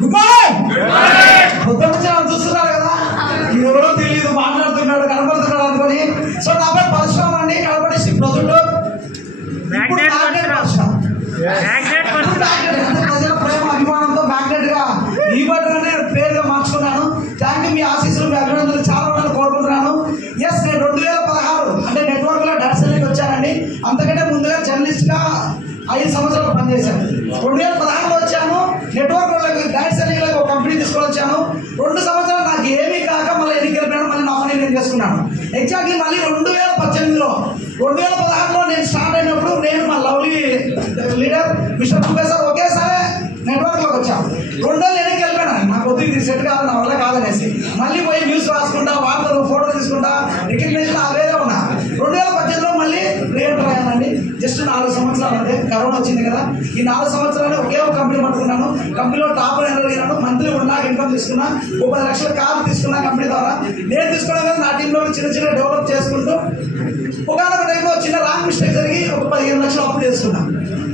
Good morning. కొత్త నుంచి చూస్తున్నారు కదా, ఎవరో తెలియదు మాట్లాడుతున్నాడు కనపడుతున్నాడు అనుకొని. సో నా పేరు పరశురామ్ అండి, కనపడి ప్రొద్దుటూరు. ప్రజల ప్రేమ అభిమానంతో మ్యాగ్నెట్ గా ఈ బట్టనే పేరుగా మార్చుకున్నాను. Thank you. మీ ఆశీస్సులు మీ అభినందనలు చాలా ఉండాలని కోరుకుంటున్నాను. ఎస్, నేను 2016 అంటే నెట్వర్క్ లో డాన్సర్కి వచ్చానండి. అంతకంటే ముందుగా జర్నలిస్ట్ గా 5 సంవత్సరాలు పనిచేశాను. 2016లో వచ్చాను. నెట్వర్క్ డాన్సర్కి ఒక కంపెనీ తీసుకొని వచ్చాను. 2 సంవత్సరాలు నాకు ఏమీ కాక మళ్ళీ ఎన్నికలు మళ్ళీ నా పని నేను చేసుకున్నాను. ఎగ్జాక్ట్లీ మళ్ళీ 2018లో 2016లో నేను స్టార్ట్ అయినప్పుడు నేను మా లవ్లీ లీడర్ మిస్టర్ ప్రొఫెసర్ ఒకేసారి నెట్వర్క్లోకి వచ్చాను. 2 రోజులు ఎన్నికలు వెళ్ళిపోయాను. నాకు వద్దు, ఇది సెట్ కాదు, నా వల్ల కాదనేసి మళ్ళీ పోయి న్యూస్ రాసుకుంటా, వార్తలు ఫోటోలు తీసుకుంటా, రికగ్నేషన్ అవేదే ఉన్నా. 2018లో మళ్ళీ రీఎంటర్ అయ్యానండి. జస్ట్ 4 సంవత్సరాలు అంటే కరోనా వచ్చింది కదా. ఈ 4 సంవత్సరాలు ఒకే ఒక కంపెనీ పట్టుకున్నాను. కంపెనీలో టాప్ ఎనర్జీనాను. మంత్లీ 1 lakh ఇన్కమ్ తీసుకున్నా. 30 లక్షల కారు తీసుకున్నా కంపెనీ ద్వారా. నేను తీసుకున్నా కదా, నా టీంలో చిన్న డెవలప్ చేసుకుంటూ ఒకనొక టైంలో చిన్న రాంగ్ మిస్టేక్ జరిగి ఒక 15 లక్షలు అప్పు చేసుకున్నా.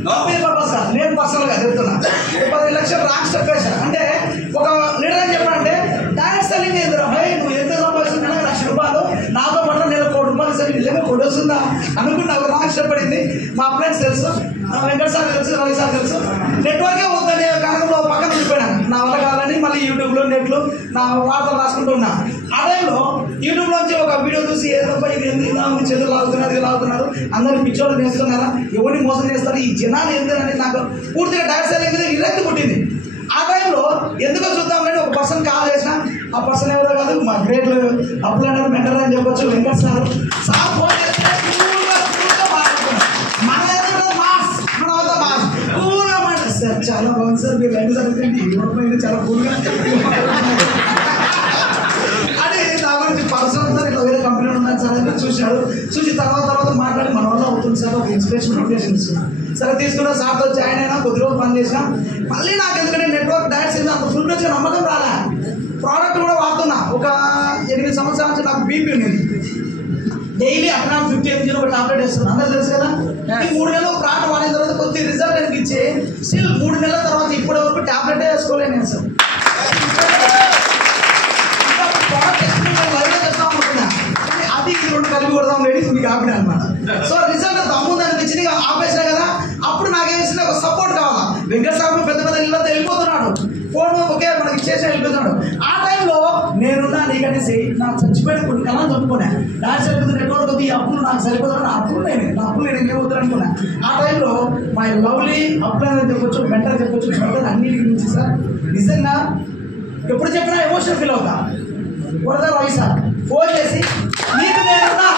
కంపెనీ పర్పస్ కాదు, నేను పర్సనల్గా చెప్తున్నా. 15 లక్షలు రాంగ్ స్టెప్ వేసాను. అంటే ఒక లీడర్ ఏం చెప్పాడంటే, డాన్స్ సెల్లింగ్ ఏందిరా భయ్, నువ్వు ఎంత సంపాదిస్తున్నా 1 లక్ష రూపాయలు, నాతో పాటు నేను 1 కోటి రూపాయలు సరే నిజంగా కొట్టొస్తుందా అనుకుంటే ఒక రాంగ్ స్టెప్ పడింది. మా ఫ్రెండ్స్ తెలుసు, వెంకట సార్ తెలుసు, రవి సార్ తెలుసు. నెట్వర్కే వద్దని కాలంలో పక్కన ఉండిపోయినాను. నా వల్ల కాదని మళ్ళీ యూట్యూబ్లో నెట్లు నా వార్తలు రాసుకుంటూ ఉన్నా. ఆ టైంలో యూట్యూబ్లోంచి ఒక వీడియో చూసి ఏదబ్బా ఇది ఎందుకు చెదురు లాగుతున్నారు, ఇది లాగుతున్నారు, అందరూ పిచ్చోళ్ళు వేస్తున్నారా, ఎవరిని మోసం చేస్తారు, ఈ జనాలు ఎందుకని నాకు పూర్తిగా డాన్స్ అనేది విరక్తి పుట్టింది. ఆ టైంలో ఎందుకో చూద్దాం కానీ ఒక పర్సన్ కాల్ చేసిన. ఆ పర్సన్ ఎవరో కాదు, మా గ్రేట్లు అప్పులన్నారు మెంటర్ అని చెప్పొచ్చు, వెంకట సార్. సార్ ఫోన్ చేస్తే మన మాస్, మన వద్ద మాస్ కూల్గా మాట్లాడు సార్. చాలా బాగుంది సార్, మీరు లైన్ జరుగుతుంది, చాలా కూల్గా అని నా గురించి పర్సనల్ సార్ ఇట్లా వేరే కంపెనీలో ఉన్నాను సార్ అని చూశాడు. చూసి తర్వాత మాట్లాడి మన వల్ల అవుతుంది సార్, ఒక ఇన్స్పిరేషన్ మోటివేషన్ ఇస్తున్నాను. సరే తీసుకున్నా, సార్తో జాయిన్ అయినా, కొద్ది రోజులు పని చేసినా. మళ్ళీ నాకు ఎందుకంటే నెట్వర్క్ డాన్స్ ఏంది అంత ఫుల్ వచ్చి నమ్మకం రాలే. ప్రోడక్ట్ కూడా వాడుతున్నా. ఒక 8 సంవత్సరాల నుంచి నాకు బీపీ ఉంది. డైలీ అక్కడ 50 mg ఒక టాబ్లెట్ వేస్తున్నాను, అందరూ తెలుసు కదా. ఈ 3 నెలలు ప్రోడక్ట్ వాడిన తర్వాత కొద్ది రిజల్ట్ అనిపించి స్టిల్ 3 నెలల తర్వాత ఇప్పటి వరకు టాబ్లెటే వేసుకోలేను నేను సార్. అది ఇది 2 కలిపి కొడదాం లేడీస్ మీకు ఆపిన అనమాట. సో రిజల్ట్ దమ్ముంది అనిపించింది, ఆపేసినా కదా. అప్పుడు నాకేమిస్తుంది, ఒక సపోర్ట్ కావాలా. వెంకట సార్ పెద్ద ఇళ్ళతో వెళ్ళిపోతున్నాడు, ఫోన్ ఒకే మనకి ఇచ్చేసి వెళ్ళిపోతున్నాడు. ఆ టైంలో నేనున్నా నీకనేసి నాకు చచ్చిపోయిన కొన్ని కళలు చదువుకున్నా. డాన్స్ సరిపోతుంది, నెట్వర్క్ అవుతుంది, ఈ అప్పులు నాకు సరిపోతాను, నా అప్పులు నేను ఏమవుతాను అనుకున్నా. ఆ టైంలో మా లవ్లీ అప్పులని చెప్పొచ్చు, మెంటర్ చెప్పొచ్చు, మెంటర్ అన్నిటికి నుంచి సార్ నిజంగా ఎప్పుడు చెప్పినా ఎమోషనల్ ఫీల్ అవుతా. వరద రవి సార్ ఫోన్ చేసి నీకు నేనున్నా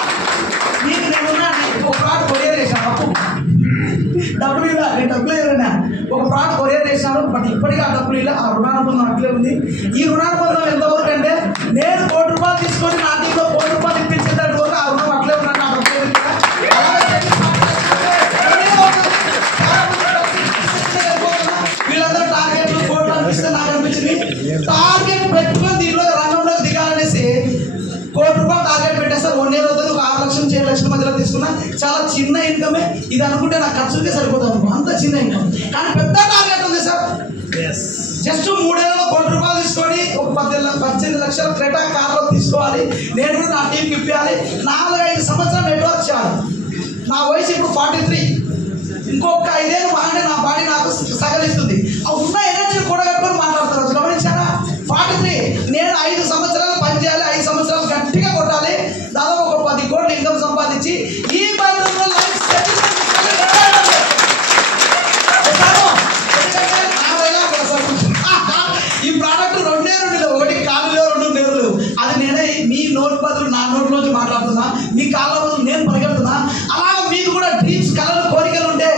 ఒక ప్రోడక్ట్ కొరియర్ చేశాను, అప్పు డబ్బులు ఇలా నేను డబ్బులు ఏదైనా ఒక ప్రోడక్ట్ కొరియర్ చేశాను. బట్ ఇప్పటికీ ఆ డబ్బులు ఇలా ఆ రుణానుబంధం అట్లే ఉంది. ఈ రుణానుబంధం ఎంతవరకు అంటే నేను 1 కోటి రూపాయలు తీసుకొని నా టీంలో 1 కోటి రూపాయలు ఇప్పించేటట్టు వరకు ఆ రుణం అట్లే ఉన్నాను. నా డబ్బులు వీళ్ళందరూ టార్గెట్లు కోట్లు అనిపిస్తే నాకు అనిపించింది టార్గెట్ పెట్టుకొని దీనిలో రంగంలోకి దిగాలనేసి 1 కోటి రూపాయలు టార్గెట్ పెట్టేస్తారు. 1 year అవుతుంది, ఒక 6 లక్షలు 7 లక్షల మధ్యలో తీసుకున్నా. చాలా చిన్న ఇన్కమే ఇది అనుకుంటే నాకు ఖర్చులకే సరిపోతాను, అంత చిన్న ఇన్కమ్. కానీ పెద్ద టార్గెట్ ఉంది సార్. జస్ట్ 3 ఏళ్లలో 1 కోటి రూపాయలు తీసుకొని ఒక 18 లక్షల క్రెటా కార్లో తీసుకోవాలి. నేను కూడా నా టీంకి ఇప్పించాలి. 4-5 సంవత్సరాలు నెట్వర్క్ చేయాలి. నా వయసు ఇప్పుడు 43. ఇంకొక 5 ఏళ్ళు బాగానే నా బాడీ నాకు సగలిస్తుంది. ఆ ఉన్న ఎనర్జీని కూడా కట్టుకొని మాట్లాడతారు. గమనించారా? 43 నేను 5 సంవత్సరాలు పని చేయాలి, 5 సంవత్సరాలు గట్టిగా కొట్టాలి. దాదాపు ఒక 10 కోట్ల ఇన్కమ్ సంపాదించి ఈ బంధంలో లైఫ్ సెటిల్. ఈ ప్రోడక్ట్ 2 ఒకటి కాలులో 2 నెలలు. అది నేనే మీ నోట్ బదులు నా నోట్లోంచి మాట్లాడుతున్నా, మీ కాళ్ళ బదులు నేను పరిగెడుతున్నా. అలాగే మీకు కూడా డ్రీమ్స్, కళలు, కోరికలు ఉంటే,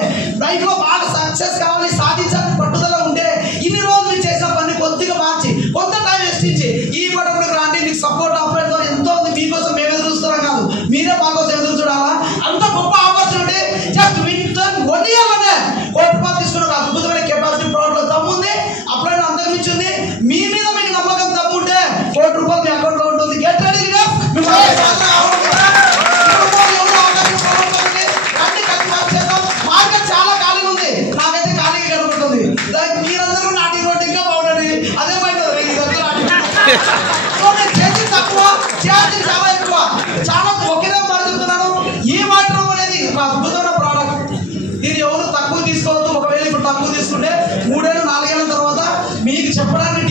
లైఫ్లో బాగా సక్సెస్ కావాలి, సాధించాలని పట్టుదల ఉంటే, ఇన్ని రోజులు మీరు చేసిన పని కొద్దిగా మార్చి కొంత టైం వెచ్చించి ఈ పట్టుకు రాండి. మీకు సపోర్ట్ ఆపరేట్తో ఎంతో ఉంది. మీకోసం మేము ఎదురు చూస్తున్నాం కాదు, మీరే మా కోసం ఎదురు చూడాలా. అంత గొప్ప ఆపర్చునిటీ. జస్ట్ వింటన్ 1 year 1 కోటి రూపాయలు తీసుకున్న ఒక అద్భుతమైన కెపాసిటీ ప్రోడక్ట్లో దమ్ముంది. అప్పుడైనా అంతకుమించింది. మీ మీద మీకు నమ్మకం దమ్ముంటే 1 కోటి రూపాయలు మీ అకౌంట్లో ఉంటుంది. Get ready. మార్కెట్ చాలా ఖాళీ ఉంది, నాకైతే ఖాళీగా కనబడుతుంది. మీరందరూ నా టీం అంటే ఇంకా బాగుంటుంది. అదే మైండ్ సో నేను చేసింది తక్కువ, చేయాల్సింది చాలా ఎక్కువ. చాలా ఒకేలా మాట్లాడుతున్నాను. ఈ మాత్రం అనేది ఒక అద్భుతమైన ప్రోడక్ట్. దీన్ని ఎవరు తక్కువ తీసుకోవద్దు. ఒకవేళ ఇప్పుడు తక్కువ తీసుకుంటే 3 ఏళ్ళు 4 ఏళ్ళ తర్వాత మీకు చెప్పడానికి